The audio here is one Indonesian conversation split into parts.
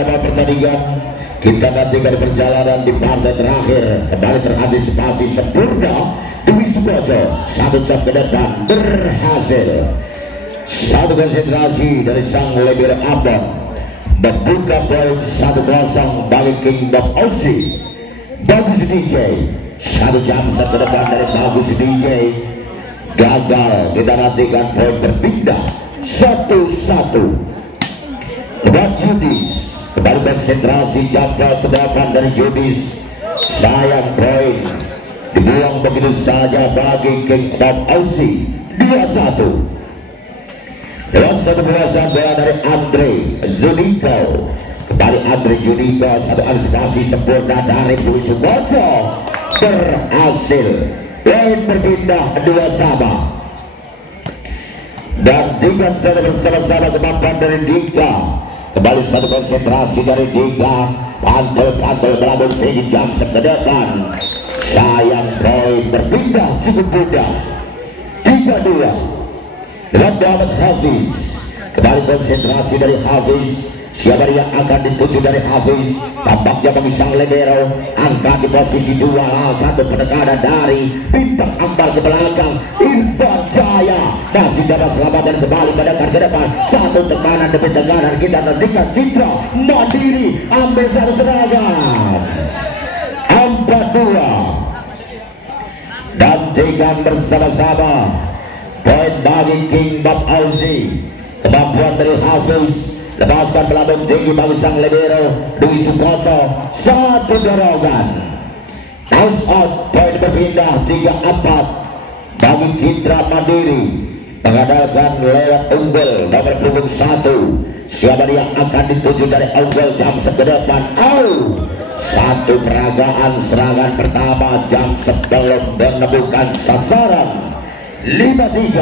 irama pertandingan. Kita nantikan perjalanan di partai terakhir. Kembali terantisipasi sempurna. Dwi Sukoco satu jam ke depan berhasil. Satu konsentrasi dari sang Lebir Abon membuka poin 1-0 bagi Kingdom Aussie. Bagus DJ, 1 jam ke depan dari Bagus DJ gagal. Kita nantikan poin berpindah 1-1. Buat Yudis kembali konsentrasi, jangkau ke depan dari Yudis. Sayang poin dibuang begitu saja bagi Kingdom Aussie. 2-1. Lewat satu penguasaan bola dari Andre Zuniko. Kembali Andre Zuniko, satu antisipasi sempurna dari Dwi Sukoco berhasil. Poin berpindah 2-2. Dan Dika sudah bersama-sama kemampuan dari Dika. Kembali satu konsentrasi dari Dika. Pantul-pantul melambung tinggi jam ke depan. Sayang poin berpindah cukup mudah. 3-2. Muhammad Hafiz. Kembali konsentrasi dari Hafiz. Siapa yang akan dituju dari Hafiz? Tampaknya mengisang Lebero. Angkat di posisi 2. Satu penekanan dari Bintang Ambar ke belakang. Irfan Jaya masih dapat selamatkan kembali pada ke depan. Satu tekanan demi tekanan. Kita nantikan Citra Mandiri ambil satu serangan. 4-2. Dan tiga bersama-sama. Poin bagi Kingdom Aussie. Kemampuan dari Hafiz. Lepaskan pelabung tinggi bagi sang Lebero Dwi Sukoco. Satu dorongan. Toss out. Poin berpindah 3-4 bagi Citra Mandiri. Mengandalkan lewat unggul nomor punggung 1. Siapa yang akan dituju dari unggul jam ke depan? Satu peragaan serangan pertama jam sebelum menemukan sasaran. 5-3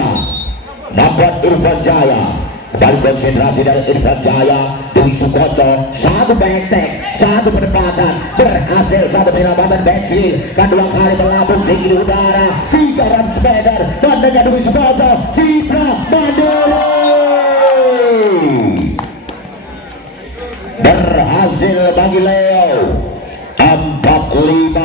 membuat Irfan Jaya. Kembali konsentrasi dari Irfan Jaya. Dwi Sukoco satu backtek, satu penempatan berhasil, satu penyelamatan backfield. Kedua kali melambung tinggi di udara. 3 run spider dan dengan Dwi Sukoco Citra Mandiri berhasil bagi Leo. 4-5.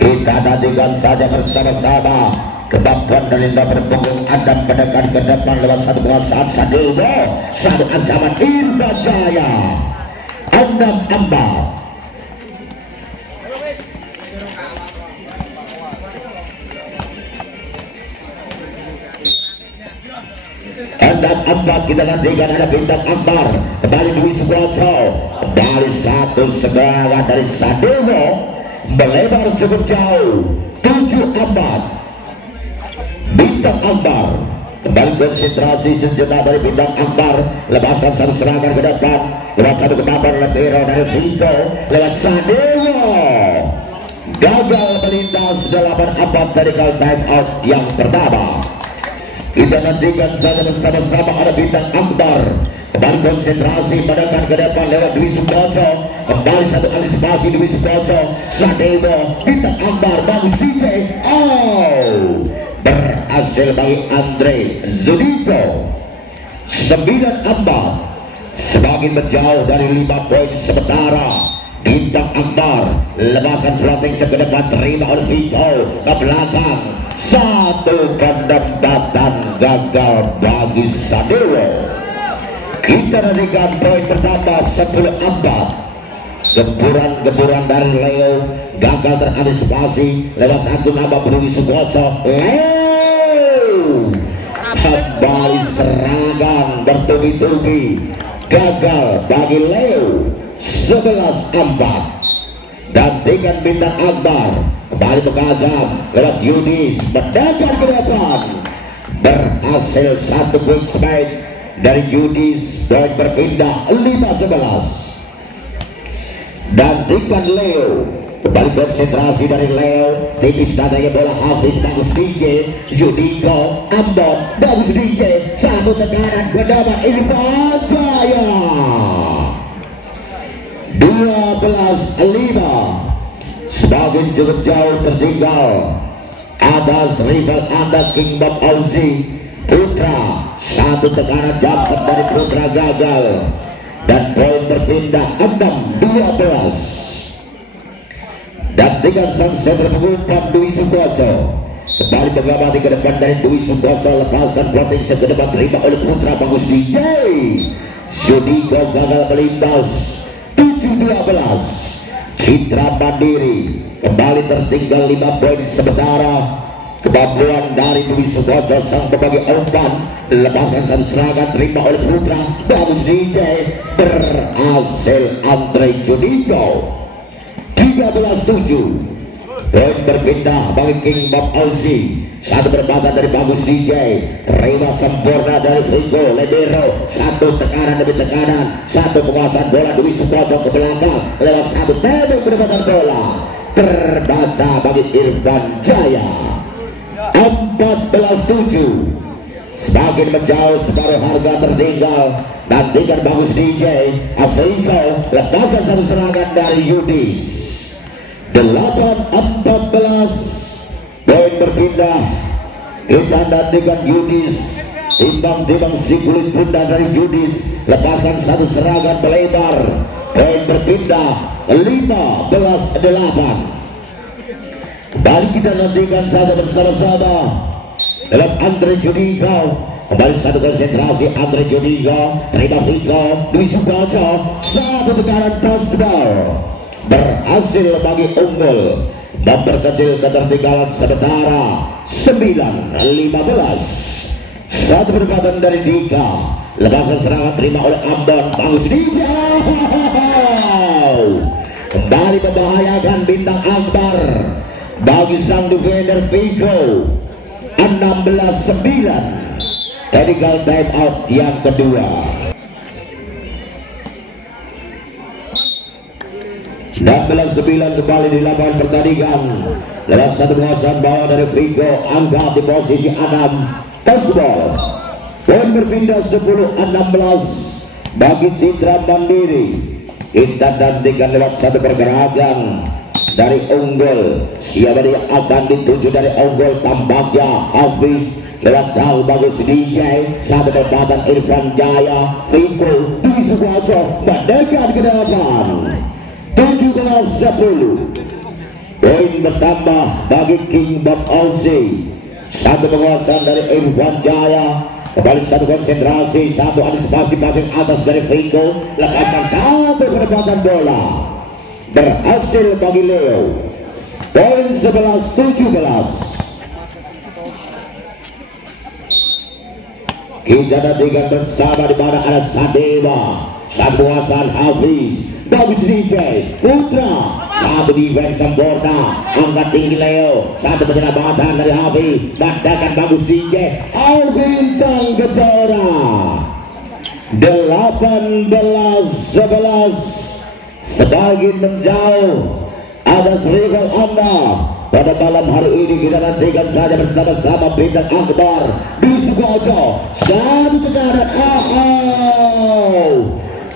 Kita nantikan saja bersama-sama kemampuan dari nomor punggung Adam menekan ke depan lewat satu penguasaan Sadilbo. Satu ancaman Irfan Jaya. 6-4. Kita nantikan ada Bintang Ambar. Kembali Dwi Sukoco. Kembali satu serangan dari Sadilbo melebar cukup jauh. 7-4. Bintang Ambar. Kembali konsentrasi sejenak dari Bintang Ambar. Lepaskan satu serangan ke depan. Lewat satu kemampuan Lebero dari Vito. Lewat Sadewo. Gagal melintas dalam apa vertical time out yang pertama. Kita nantikan saja bersama-sama ada Bintang Ambar. Kembali konsentrasi menekan ke depan lewat Dwi Sukoco. Kembali satu antisipasi Dwi Sukoco. Sadewo. Bintang Ambar. Bagus DJ. Berhasil bagi Andre Zuniko. 9-4. Semakin menjauh dari 5 poin sementara. Bintang Ambar lepasan fronting ke depan, terima oleh Vito ke belakang. Satu penempatan gagal bagi Sadewo. Kita nantikan poin pertama 10-4. Gempuran dari Leo gagal terantisipasi lewat satu nama Dwi Sukoco. Leo kembali serangan bertubi-tubi gagal bagi Leo. 11-4. Dan dengan Bintang Ambar kembali mengajar lewat Yudis mendekat ke depan. Berhasil satu poin spike dari Yudis. Poin berpindah 5-11. Dan dengan Leo kembali konsentrasi dari Leo. Tipis datanya bola Hafiz. Bagus DJ Yudiko Ambon. Bagus DJ. Satu tekanan bernama Irfan Jaya. 12-5. Semakin cukup jauh tertinggal atas rival Anda Kingdom Aussie Putra. Satu tekanan jam dari Putra gagal. dan poin berpindah 6-12. Dan dengan sang center pengumpan Dwi Sukoco kembali mengamati ke depan dari Dwi Sukoco, lepaskan proteksi ke depan, terima oleh Putra bagus DJ. Judiko gagal melintas 7-12. Citra Mandiri kembali tertinggal 5 poin sementara. Kemampuan dari Dwi Sukoco sang pembagi umpan, lepaskan sang serangan, terima oleh Putra bagus DJ, berhasil Andre Judiko. 13-7. Poin berpindah bagi King Bob Aussie. Satu berbatan dari bagus DJ, terima sempurna dari Rico Ledero. Satu tekanan demi tekanan, satu penguasaan bola Dwi Sukoco ke belakang lewat satu tembok pendapatan bola, terbaca bagi Irfan Jaya. 14-7. Semakin menjauh, separuh harga tertinggal. Nantikan bagus DJ Afriko, lepaskan satu serangan dari Yudis. 8-14. Poin berpindah, kita nantikan Yudis. Timbang-timbang si kulit bunda dari Yudis, lepaskan satu serangan melebar. Poin berpindah 15-8. Kembali kita nantikan saja bersama-sama dalam Andre Judiko. Kembali satu konsentrasi Andre Judiko, terima Rico Dwi Sukoco, satu tekanan touchdown, berhasil bagi unggul memperkecil ketertinggalan sementara 9-15. Satu perempatan dari Dika, lepasan serangan terima oleh Ambon, bagus Dika, kembali membahayakan bintang Akbar bagi sang defender Vico. 16-9. Technical time out yang kedua. 16-9 kembali di lapangan pertandingan. Lewat satu penguasaan bawah dari Vigo, angkat di posisi 6. Touchball. Poin berpindah 10-16 bagi Citra Mandiri. Kita nantikan lewat satu pergerakan dari unggul. Siapa dia akan dituju dari unggul, tampaknya Hafiz lewat jauh bagus DJ. Satu tempatan Irfan Jaya, Vigo Dwi Sukoco mendekat ke depan. 17-10. Poin bertambah bagi King Bob Aussie. Satu penguasaan dari Irfan Jaya, kembali satu konsentrasi, satu antisipasi passing atas dari Vigo, lepaskan satu penempatan bola, berhasil bagi Leo. Poin 11-17. Kita nantikan bersama di mana ada Sadewa, satu penguasaan Hafiz, bagus DJ Putra, satu defense sempurna, angkat tinggi Leo, satu penyelamatan dari Hafiz, mandakan bagus DJ Bintang Kejora. 18-11. Semakin menjauh atas rival Anda pada malam hari ini. Kita nantikan saja bersama-sama bintang Akbar Dwi Sukoco, satu tekanan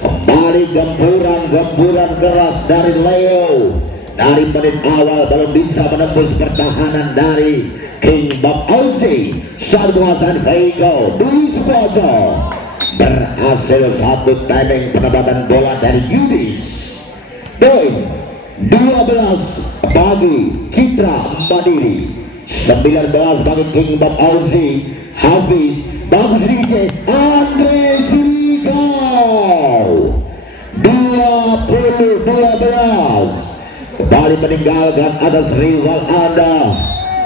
kembali gempuran keras dari Leo. Dari menit awal belum bisa menembus pertahanan dari King Bob Aussie. Satu penguasaan Vigo Dwi Sukoco, berhasil satu timing penempatan bola dari Yudis. Poin 12 bagi Citra Mandiri, 19 bagi King Bob Aussie. Hafiz, bagus DJ Andre Judiko. 20-12 kembali meninggalkan atas rival Anda.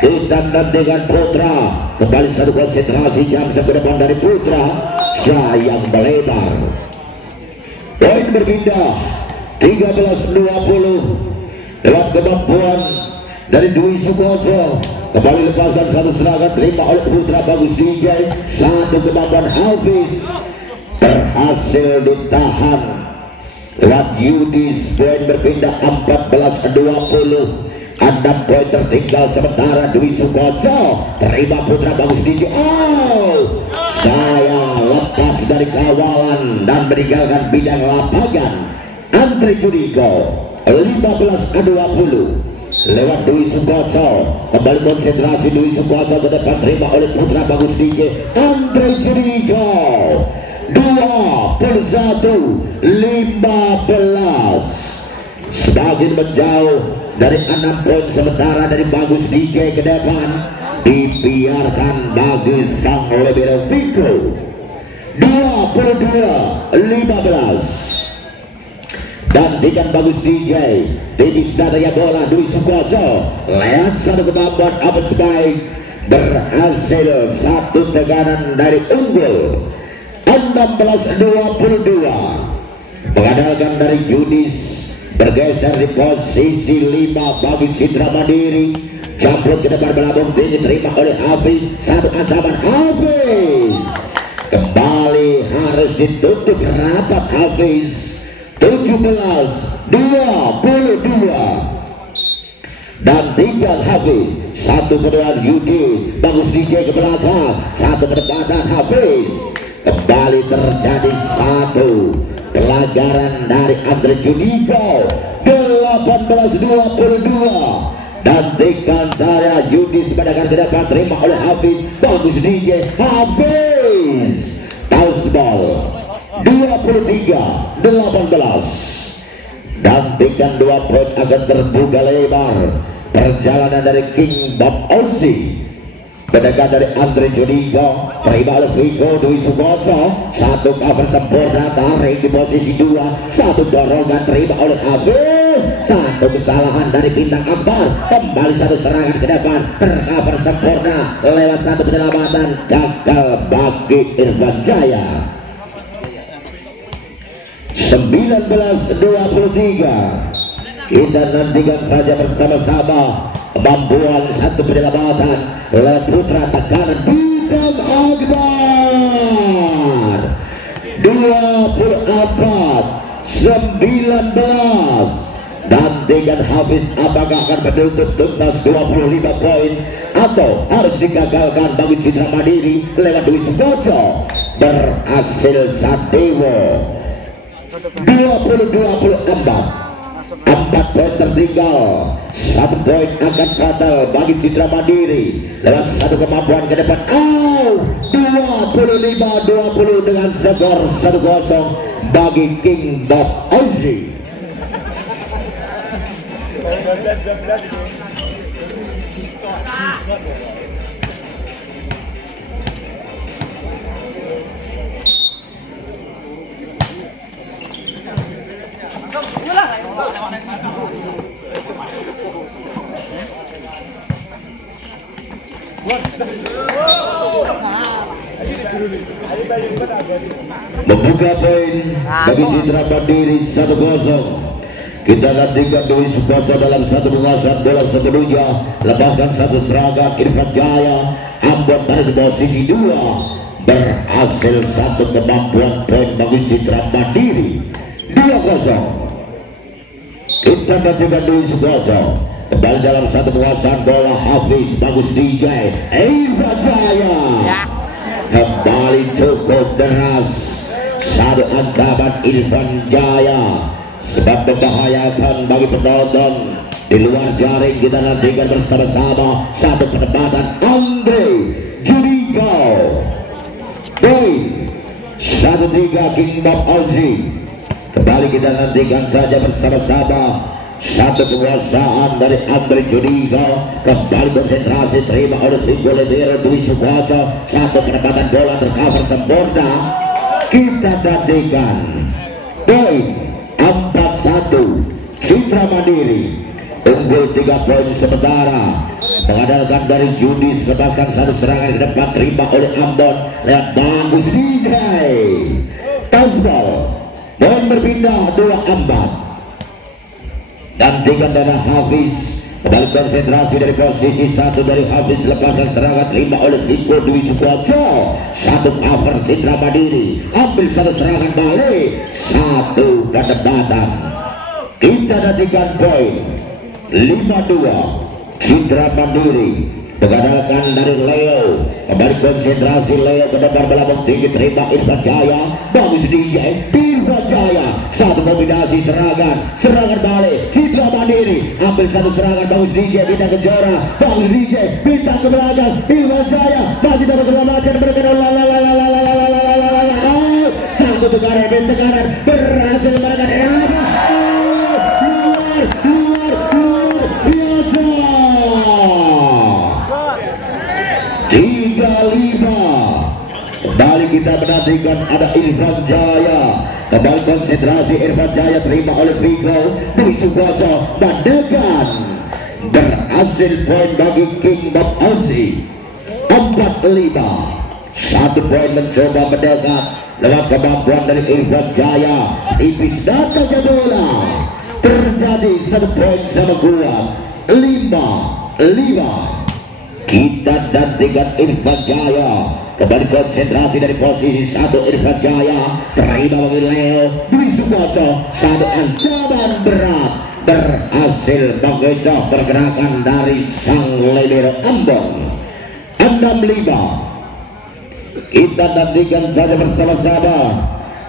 Kita nantikan Putra, kembali satu konsentrasi, jam ke depan dari Putra, sayang melebar. Poin berpindah 13-20 lewat kemampuan dari Dwi Sukoco. Kembali lepaskan satu serangan, terima oleh Putra bagus DJ. Satu kemampuan Hafiz, berhasil ditahan lewat Yudis. Poin berpindah 14-20. 6 poin tertinggal sementara Dwi Sukoco, terima Putra bagus DJ. Saya lepas dari kawalan dan meninggalkan bidang lapangan. Andre Judiko 15-20 lewat Dwi Sukoco, kembali konsentrasi Dwi Sukoco ke depan, terima oleh Putra bagus DJ Andre Judiko. 21-15. Semakin menjauh dari 6 poin sementara dari Bagus DJ ke depan, dibiarkan bagi sang Lebero Viko. 22-15. Dan dengan Bagus DJ Deddy Satria bola Dwi Sukoco lewat satu kemampuan amat sebaik, berhasil satu tekanan dari unggul 16-22. Mengandalkan dari Yudis, bergeser di posisi 5 bagi Citra Mandiri, jambrut ke depan belakang tinggi, terima oleh Hafiz, satu ancaman Hafiz, kembali harus ditutup rapat Hafiz. 17-22. Dan tinggal Hafiz, satu kedua Yudi, Bagus DJ ke belakang, satu penempatan Hafiz, kembali terjadi satu pelanggaran dari Andre Judiko. 18-22. Dan tinggal saya Yudi sepadangan ke depan, terima oleh Hafiz, Bagus DJ, Hafiz, Tausball. 23-18. Dan tinggal 2 poin akan terbuka lebar. Perjalanan dari King Bob Ozzy, mendekat dari Andre Judiko, terima oleh Viko Dwi Sukoco, satu cover sempurna, tarik di posisi 2, satu dorongan terima oleh Hafiz, satu kesalahan dari bintang Akbar, kembali satu serangan ke depan, tercover sempurna lewat satu penyelamatan, gagal bagi Irfan Jaya. 19-23. Kita nantikan saja bersama-sama kemampuan satu penyelamatan lewat putra tekanan bintang Akbar. 24-19. Dan dengan Hafiz, apakah akan menutup tuntas 25 poin atau harus digagalkan bagi Citra Mandiri lewat Dwi Sukoco? Berhasil Sadewo. 20-24. 4 poin tertinggal, 1 poin akan fatal bagi Citra Mandiri lewat satu kemampuan ke depan. 25-20 dengan skor 1-0 bagi King Bob Ozzy. Membuka poin bagi Citra Mandiri 1-0. Kita nantikan Dwi Sukoco dalam satu penguasaan bola sepenuhnya, lepaskan satu serangan Irfan Jaya, Ambon dari posisi 2, berhasil satu kemampuan poin bagi Citra Mandiri. 2-0. Kita nantikan Dwi Sukoco kembali dalam satu penguasaan bola, Hafiz, Bagus DJ, Irfan Jaya kembali cukup deras, satu ancaman Irfan Jaya sebab membahayakan bagi penonton di luar jaring. Kita nantikan bersama-sama satu penempatan Andre Judiko. Poin 1-3 King Bob Ozzy. Kembali kita nantikan saja bersama-sama satu penguasaan dari Andre Judiko, kembali konsentrasi terima oleh Viko Lebero Dwi Sukoco, satu penempatan bola tercover sempurna. Kita nantikan poin 4-1 Citra Mandiri unggul 3 poin sementara, mengandalkan dari Judis, lepaskan satu serangan ke depan terima oleh Ambon lewat Bagus DJ. Tasbal poin berpindah 2-4. Nantikan dari Hafiz, kembali konsentrasi dari posisi 1 dari Hafiz, lepaskan serangan terima oleh Viko Dwi Sukoco, satu cover Citra Mandiri, ambil satu serangan balik, satu penempatan. Kita nantikan poin 5-2 Citra Mandiri, mengandalkan dari Leo, kembali konsentrasi Leo ke depan belakang tinggi terima Irfan Jaya, Bagus DJ, Irfan Jaya, satu kombinasi serangan balik Citra Mandiri, ambil satu serangan Bagus DJ, bintang Kejora, Bagus DJ, bintang ke belakang Irfan Jaya, masih dapat selamatkan bergerak 3-5. Kembali kita menantikan ada Irfan Jaya. Kembali konsentrasi Irfan Jaya terima oleh Vigo Dwi Sukoso. Badegan berhasil poin bagi King Bob Aussie. 4-5. 1 poin mencoba mendekat lewat kemampuan dari Irfan Jaya. Tipis datangnya bola. Terjadi 1 poin sama kuat. 5-5. Kita nantikan Irfan Jaya. Kembali konsentrasi dari posisi 1 Irfan Jaya. Terima bagi Leo Dwi Sukoso. 1 ancaman berat berhasil mengecoh pergerakan dari sang libero Ambon. 6-5. Kita nantikan saja bersama-sama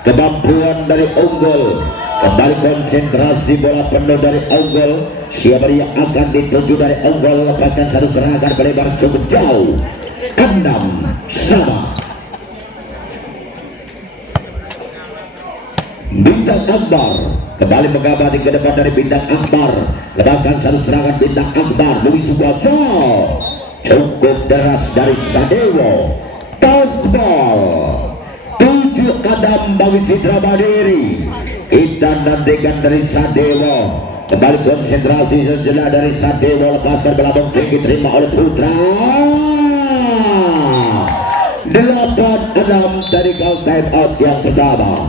kemampuan dari Unggul. Kembali konsentrasi bola penuh dari Unggul. Siapa yang akan dituju dari Unggul? Lepaskan 1 serangan melebar cukup jauh. 6-5. Bintang Akbar kembali mengabadi ke depan dari Bintang Akbar. Lepaskan 1 serangan Bintang Akbar. Dwi Sukoso cukup deras dari Sadewo. Tasbol 7 kadam bagi Citra Mandiri. Kita nantikan dari Sadewo. Kembali konsentrasi sejenak dari Sadewo. Lepaskan belakang tinggi terima oleh Putra. 8-6 dari kau time out yang pertama.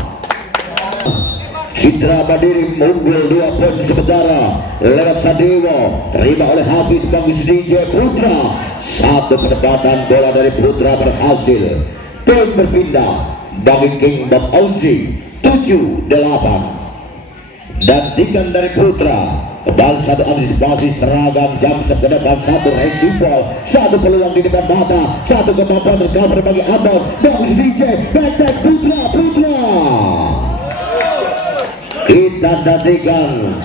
Citra Mandiri unggul 2 poin sementara lewat Sadewo. Terima oleh Hafiz Bagus DJ Putra. 1 penempatan bola dari Putra berhasil. Poin berpindah bagi King Bob Aussie. 7-8. Nantikan dari Putra. Kembali 1 antisipasi seragam jam ke depan. 1 resipol. 1 peluang di depan mata. 1 kemampuan recover bagi Ambon. Bagus DJ. Back Putra. Kita nantikan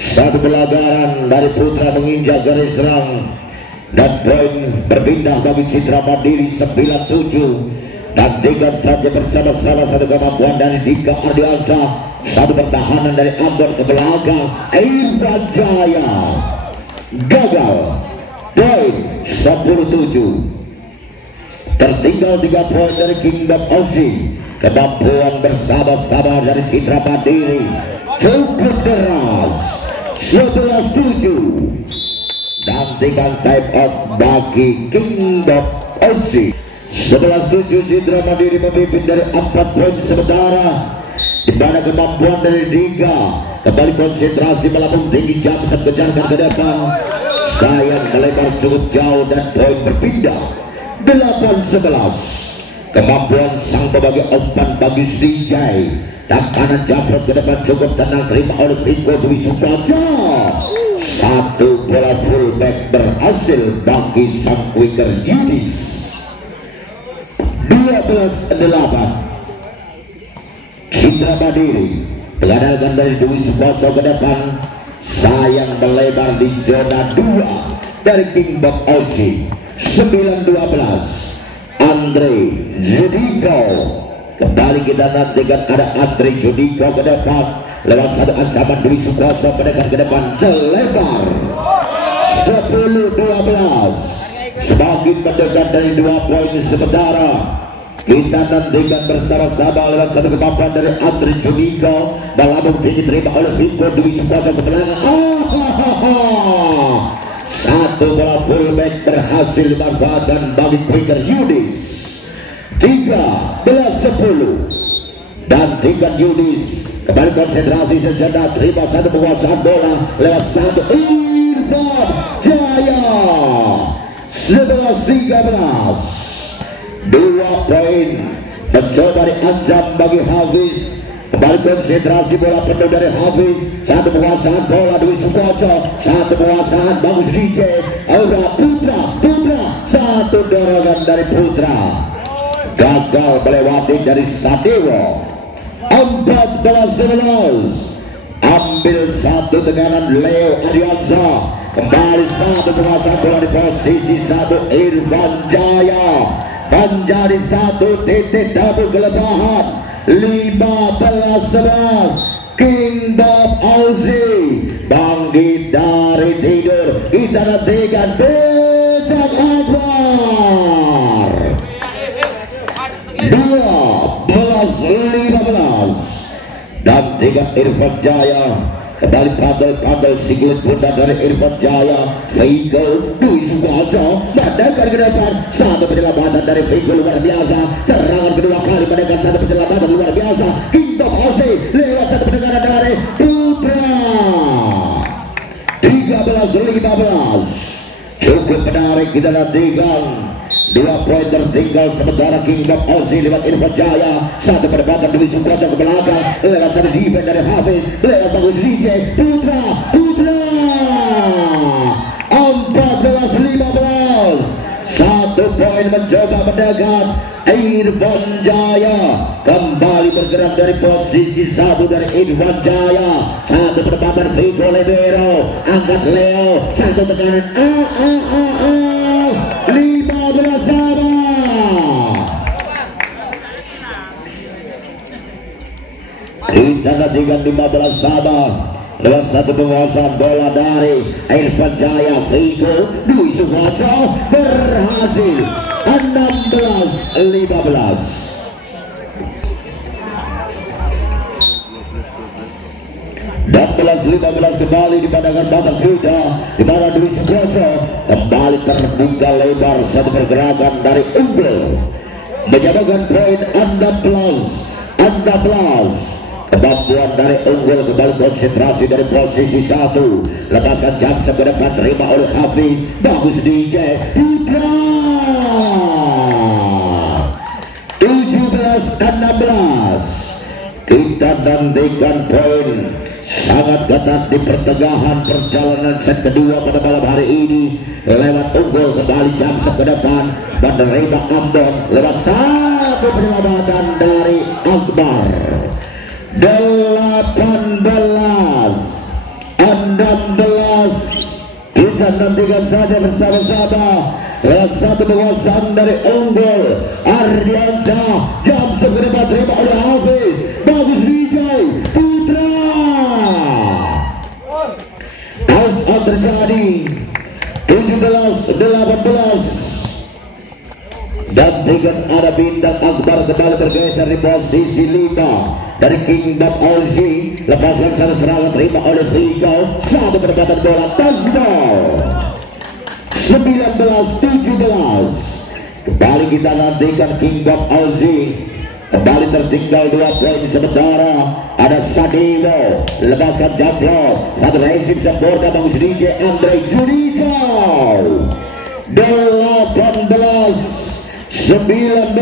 1 pelagaran dari Putra menginjak garis serang. Dan poin berpindah bagi Citra Mandiri 9-7. Nantikan saja bersama-sama 1 kemampuan dari Dika Ardiansa. 1 pertahanan dari Ambon ke belakang. Irfan Jaya gagal. Poin 10-7. Tertinggal 3 poin dari King Bob Aussie. Kemampuan bersama-sama dari Citra Mandiri cukup deras. 11-7. Nantikan time out bagi King Bob Aussie. 11-7. Citra Mandiri memimpin dari 4 poin sementara. Di mana kemampuan dari Dika. Kembali konsentrasi melambung tinggi jam kejarkan ke depan. Sayang melebar cukup jauh dan poin berpindah. 8-11. Kemampuan sang pembagi umpan bagi DJ. Dan kanan jamrut ke depan cukup tenang terima oleh Vigo Dwi Sukoso. 1 bola fullback berhasil bagi sang winger Yudis. 12-8. Citra Mandiri mengandalkan dari Dwi Sukoso ke depan. Sayang melebar di zona 2 dari King Bob Aussie. 9-12. Andre Judiko. Kembali kita nantikan ada Andre Judiko ke depan lewat 1 ancaman Dwi Sukoso mendekat ke depan selebar 10-12. Semakin mendekat dari 2 poin sementara. Kita nantikan bersama-sama lewat 1 kemampuan dari Andre Judiko. Melambung tinggi terima oleh Vigo Dwi Sukoso ke belakang. 1 bola fullback berhasil dimanfaatkan bagi winger Yudis. 13-10. Nantikan Yudis kembali konsentrasi sejenak terima 1 penguasaan bola lewat 1 Irfan Jaya. 11-13. 2 poin mencoba diancam bagi Hafiz. Kembali konsentrasi bola penuh dari Hafiz. 1 penguasaan bola Dwi Sukoso. 1 penguasaan bagus DJ Aura Putra. 1 dorongan dari Putra gagal melewati dari Sadewo. 14-11. Ambil 1 tekanan Leo Ardiansa. Kembali 1 penguasaan bola di posisi 1 Irfan Jaya. Menjadi 1 titik double kelebihan. 15-11. King Bob Aussie bangkit dari tidur. Kita nantikan Bintang Akbar. dengan Irfan Jaya. Kembali pandai siklet bunda dari Irfan Jaya. Vigo Dwi Sukoco mendekat ke depan, satu penyelamatan dari Vigo luar biasa. Serangan kedua kali mendekat, satu penyelamatan luar biasa. Kingdom Ose lewat satu pendengaran dari Putra. 13-15 cukup menarik, kita nantikan. 2 poin tertinggal sementara Kingdom Ose lewat Irfan Jaya. Satu perdebatan Dwi Sukoco ke belakang, lewat satu defense dari Hafiz, lewat bagus DJ Putra 14-15. 1 poin mencoba mendekat. Irfan Jaya kembali bergerak dari posisi 1 dari Irfan Jaya. Satu perdebatan Vigo Libero, angkat Leo, satu tekanan 15 sama. Kita nantikan 15 sama lewat satu penguasaan bola dari Irfan Jaya. Vigo Dwi Sukoco berhasil 16-15. Dan 15 kembali di pandangan batang kita, di mana Dwi Sukoco kembali terbuka lebar. Satu pergerakan dari unggul menyamakan poin 16. Kemampuan dari unggul kembali konsentrasi dari posisi 1. Lepaskan jam ke depan, terima oleh Hafiz. Bagus DJ Putra. 17-16. Kita nantikan poin sangat ketat di pertengahan perjalanan set kedua pada malam hari ini. Lewat unggul kembali jam ke depan, menerima Ambon lewat satu penyelamatan dari Akbar. 18-16. Kita nantikan saja bersama-sama. Satu penguasaan dari unggul Ardiansyah, jam seberapa terima oleh Hafiz. Bagus DJ Putra. As terjadi 17-18. Dan tiga ada bintang Akbar kembali bergeser di posisi 5 dari Kingdom Ose. Lepaskan sana serangan terima oleh Vigo. Satu perdebatan bola touchdown. 19-17. Kembali kita nantikan Kingdom Ose. Kembali tertinggal 2 poin sementara. Ada Sadilo, lepaskan Jablo. Satu resip sempurna bagus DJ Andre Judiko. 18-19.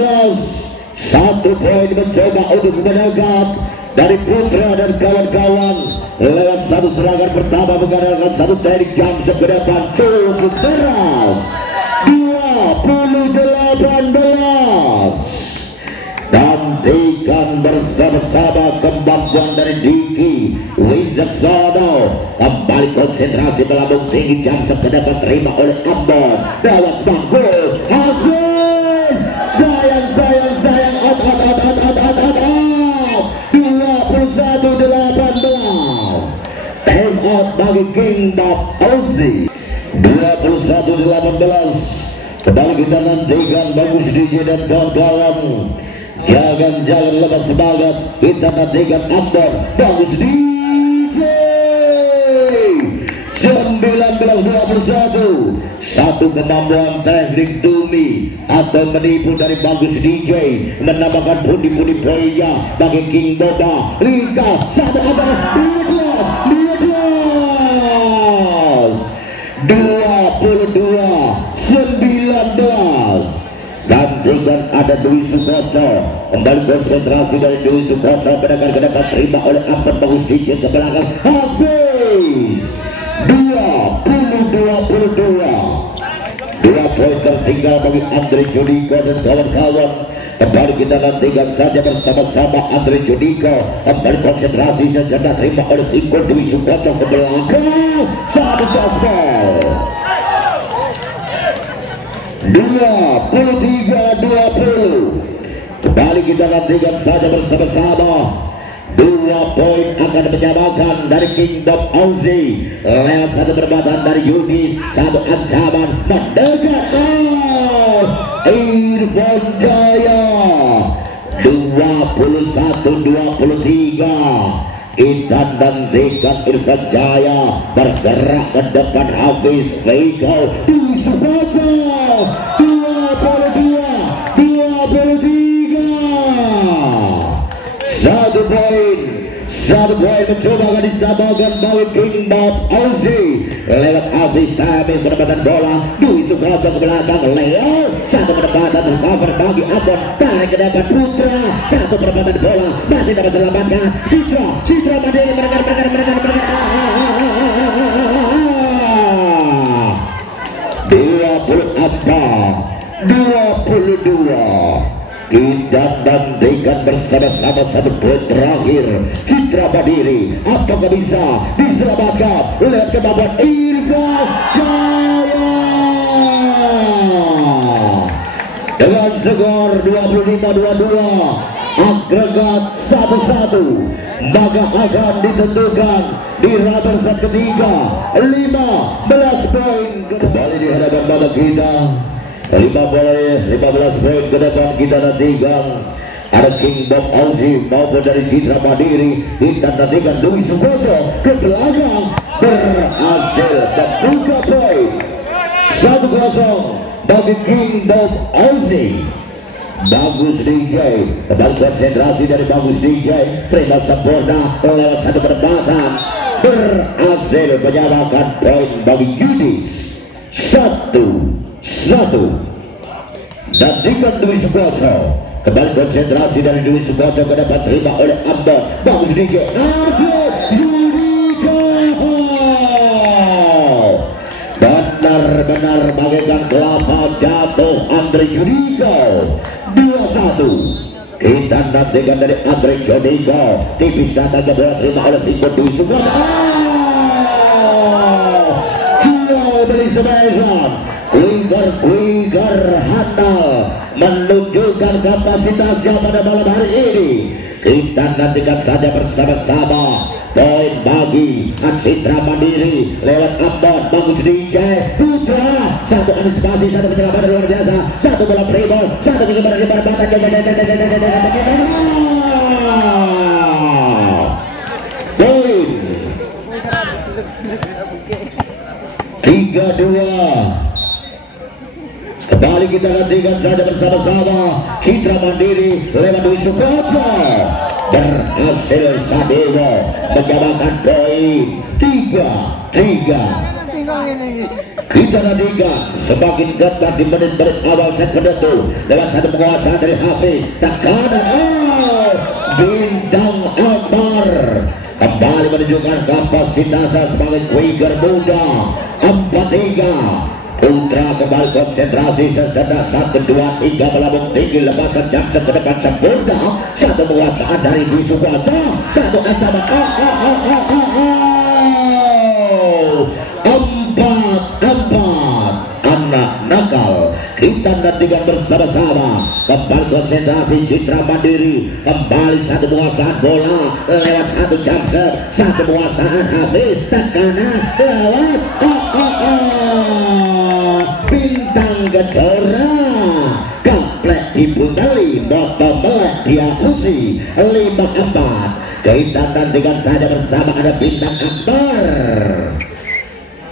1 poin mencoba untuk menangkap dari Putra dan kawan-kawan. Lewat satu serangan pertama mengandalkan satu teknik jam ke depan cukup keras. 20-18. Nantikan bersama-sama kemampuan dari Diki Wicaksono. Kembali konsentrasi melambung tinggi, jam ke depan terima oleh Ambon. Lewat bagus Hafiz. Sayang 21-18. Time out bagi Kingdom Ose. 21-18. Kembali kita nantikan bagus DJ dan kawan-kawan. Jangan lepas semangat. Kita nantikan Ambon. Bagus DJ. 19-21. Satu kemampuan teknik Tumi atau menipu dari bagus DJ, menambahkan pundi-pundi poinnya bagi King Boba. Liga satu ada 22-19. Nantikan ada Dwi Sukoco. Kembali konsentrasi dari Dwi Sukoco. Bedakan ke depan terima oleh Ambon. Bagus DJ ke belakang. Habis 20-22. 2 poin tertinggal bagi Andre Judiko dan kawan-kawan. Kembali kita nantikan saja bersama-sama Andre Judiko. Kembali konsentrasi sejenak terima oleh Iko Dwi Sukoco ke belakang. Satu gaspol. 23-20. Kembali kita nantikan saja bersama-sama. 2 poin akan menyamakan dari Kingdom Ose. Lewat satu perbatasan dari Yudi. Satu ancaman mendekat Irfan Jaya. 21-23. kita nantikan Irfan Jaya bergerak ke depan habis Vehicle di Sukoco 22-23 satu poin mencoba akan disamakan bagi Kingdom Ozzy lewat Aziz Sami penempatan bola Dwi Sukoco ke belakang Leo satu penempatan tercover bagi Ambon tarik ke depan Putra satu penempatan bola masih dapat selamatkan Citra Mandiri mereka 22 kita nantikan bersama-sama satu poin terakhir Citra Mandiri apakah bisa diselamatkan oleh kemampuan Irfan Jaya dengan skor 25-22 agregat 1-1 maka akan ditentukan di rubber set ketiga 15 poin kembali di hadapan babak kita 15 poin ke depan kita nantikan ada Kingdom Ozzy maupun dari Citra Mandiri kita nantikan Dwi Sukoco ke belakang berhasil membuka poin 1-0 bagi Kingdom Ozzy. Bagus DJ kembali konsentrasi dari Bagus DJ terima sempurna lewat satu penempatan berhasil menyamakan poin bagi Yudis 1-1 dan dengan Dwi Sukoco kembali konsentrasi dari Dwi Sukoco ke depan terima oleh Ambon Bagus DJ benar-benar bagaikan kelapa jatuh Andre Judiko 2-1 kita nantikan dari Andre Judiko tipis saja bola terima oleh Timur Dwi Sukoco dari Semesan Winger handal menunjukkan kapasitasnya pada malam hari ini kita nantikan saja bersama-sama poin bagi Citra Mandiri lewat Ambon Bagus DJ Putra satu antisipasi satu penyelamat luar biasa satu bola pribol satu penyebaran lebar batak poin 3-2 kembali kita nantikan saja bersama-sama Citra Mandiri lewat Dwi Sukoco berhasil Sadewo menyamakan poin 3-3 kita nantikan semakin ketat di menit-menit awal set penentu lewat satu penguasaan dari Hafiz tekanan Bintang Akbar kembali menunjukkan kapasitasnya sebagai winger muda 4-3 Putra kembali konsentrasi sesudah 1-2-3 melambung tinggi lepaskan Jackson ke depan sempurna satu penguasaan dari Dwi Sukoco satu ancaman 4-4 anak nakal kita nantikan bersama-sama kembali konsentrasi Citra Mandiri kembali satu penguasaan bola lewat satu Jackson satu penguasaan Hafiz tekanan lewat Bintang Gejora komplek dibungali moto melek diakusi 5-4 kita nantikan saja bersama ada Bintang Akbar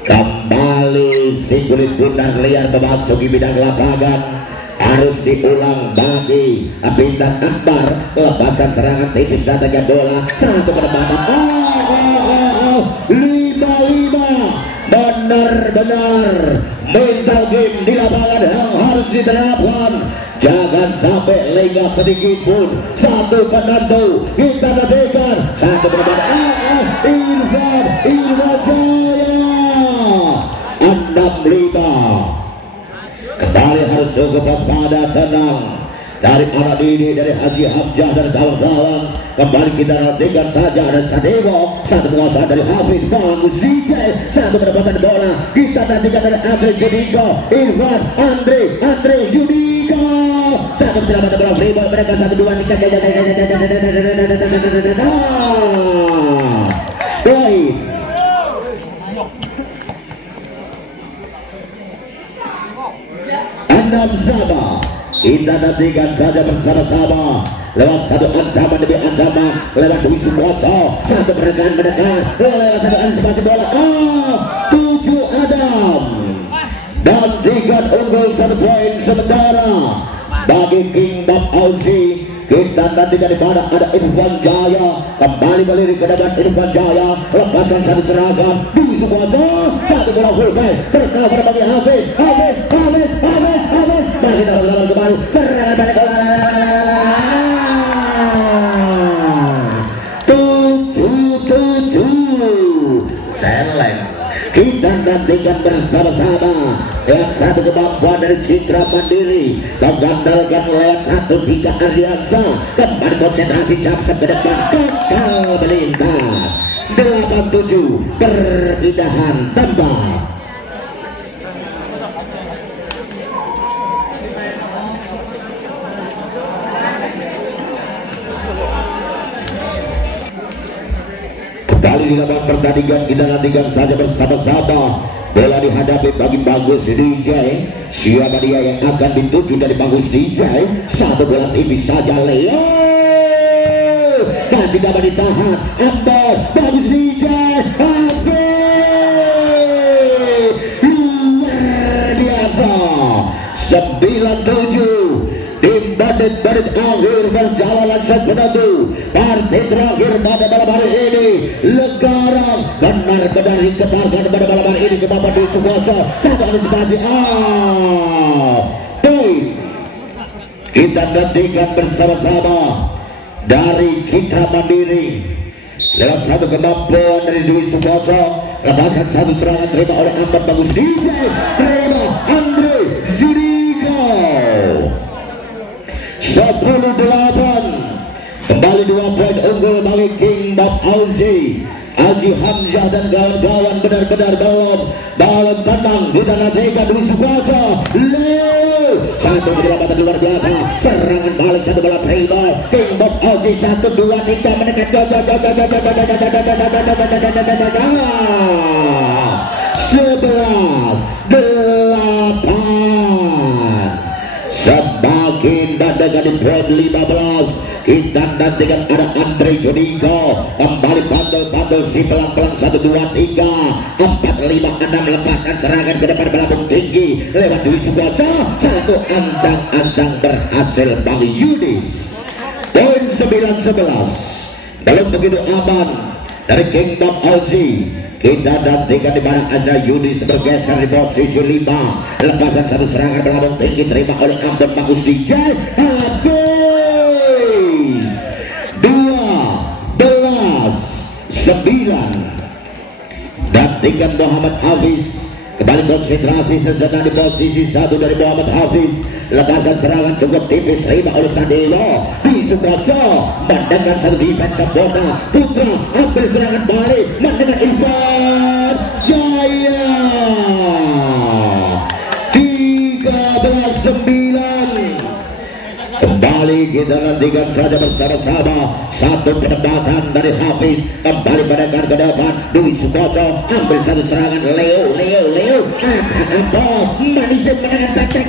kembali si kulit putar liar memasuki bidang lapangan harus diulang bagi Bintang Akbar lepaskan serangan tipis datangnya bola satu penempatan 5-5 benar-benar mental game di lapangan yang harus diterapkan jangan sampai lengah sedikit pun satu penentu kita nantikan satu penempatan Irfan Jaya 6-5 kembali harus cukup waspada tenang dari anak ini dari Haji Hamzah dan kawan-kawan kembali kita nantikan saja ada Sadewo satu penguasaan dari Hafiz Bagus DJ satu pendapatan bola kita nantikan dari Andre Judiko Irfan Andre Judiko satu pendapatan bola free ball mereka 1-2-3 poin 6-sama Kita nantikan saja bersama-sama lewat satu ancaman demi ancaman, lewat Dwi Sukoco, satu menekan lewat satu antisipasi bola. 7 Adam dan 3 unggul 1 poin sementara bagi Kingdom Aussie. Kita nantikan di mana ada Irfan Jaya, kembali melirik ke depan Irfan Jaya, lepaskan satu serangan Dwi Sukoco, satu bola full back tercover bagi Hafiz masih dalam kembali serangan balik bola 7-7 celeng. Kita nantikan bersama-sama yang satu kemampuan dari Citra Mandiri mengandalkan lewat 1-3 Ardiansa, kembali konsentrasi Japsep ke depan, gagal melintas 8-7 perpindahan tembak. Kembali di lapangan pertandingan, kita nantikan saja bersama-sama. Bola dihadapi bagi Bagus DJ. Siapa dia yang akan dituju dari Bagus DJ? Satu bola tipis saja, Leo masih dapat ditahan. Ambil Bagus DJ, luar biasa 9-7 di menit-menit akhir berjalan sang penentu partai terakhir pada malam hari ini. Legarang benar-benar diketarkan pada malam hari ini kemampuan Dwi Sukoco, satu antisipasi poin. Kita nantikan bersama-sama dari Citra Mandiri lewat satu kemampuan dari Dwi Sukoco, lepaskan satu serangan terima oleh Ahmad Bagus DJ, terima Andre Zidiko 10-8. Kembali 2 poin unggul bagi Kingdom Aussie. Haji Hamzah dan kawan-kawan benar-benar balon tenang di tanah tiga Dwi Sukoco. Leo satu penyelamatan luar biasa, serangan balik satu bola playboy Kingdom Aussie 1-2-3 menekan 11-8 semakin dengan di poin 15. Kita nantikan ada Andre Jodiko, kembali bandel si pelan-pelan 1-2-3 4-5-6 lepaskan serangan ke depan melambung tinggi lewat Dwi Sukoco, satu ancang-ancang berhasil bagi Yudis. Poin 9-11 belum begitu aman dari Kingdom Aussie. Kita nantikan di mana ada Yudis bergeser di posisi 5, lepaskan satu serangan melambung tinggi terima oleh Ambon Bagus DJ, habis 12-9. Nantikan Muhammad Hafiz, kembali konsentrasi sejenak di posisi 1 dari Muhammad Hafiz, lepaskan serangan cukup tipis terima oleh Sandilo. Dwi Sukoco mendengar satu defense bola Putra, ambil serangan balik mendengar Irfan Jaya 13-9. Kembali kita nantikan saja bersama-sama satu penempatan dari Hafiz, kembali mendengar ke depan Dwi Sukoco, ambil satu serangan Leo manisnya mendengar banteng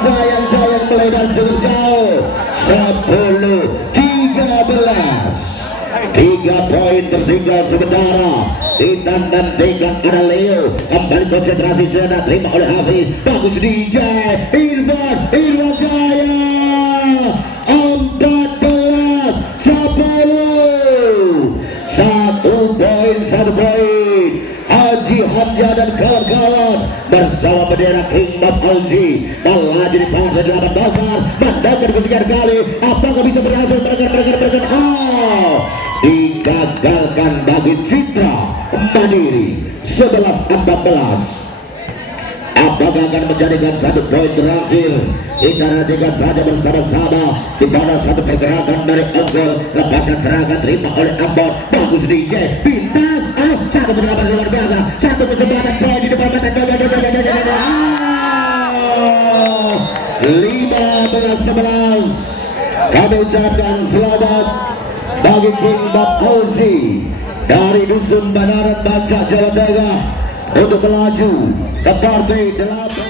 sayang melebar cukup jauh 10-13. 3 poin tertinggal sementara. Kita nantikan ada Leo, kembali konsentrasi sejenak terima oleh Hafiz. Bagus DJ Irfan Jaya 14-10. 1 poin Haji Hamzah dan kawan-kawan bersama bendera Kingdom Aussie melaju di fase 8 besar, mendapat kesekian kali. Apakah bisa berhasil mereka digagalkan bagi Citra Mandiri 11-14. Apakah akan menjadikan satu poin terakhir? Kita nantikan saja bersama-sama di mana satu pergerakan dari Unggul, lepaskan serangan terima oleh Ambon Bagus DJ bintang. Satu penyelamatan luar biasa, satu kesempatan poin di depan mata 15-11. Kami ucapkan selamat bagi Kingdom Aussie dari Dusun Banaran Bancak Jawa Tengah untuk melaju ke partai 8.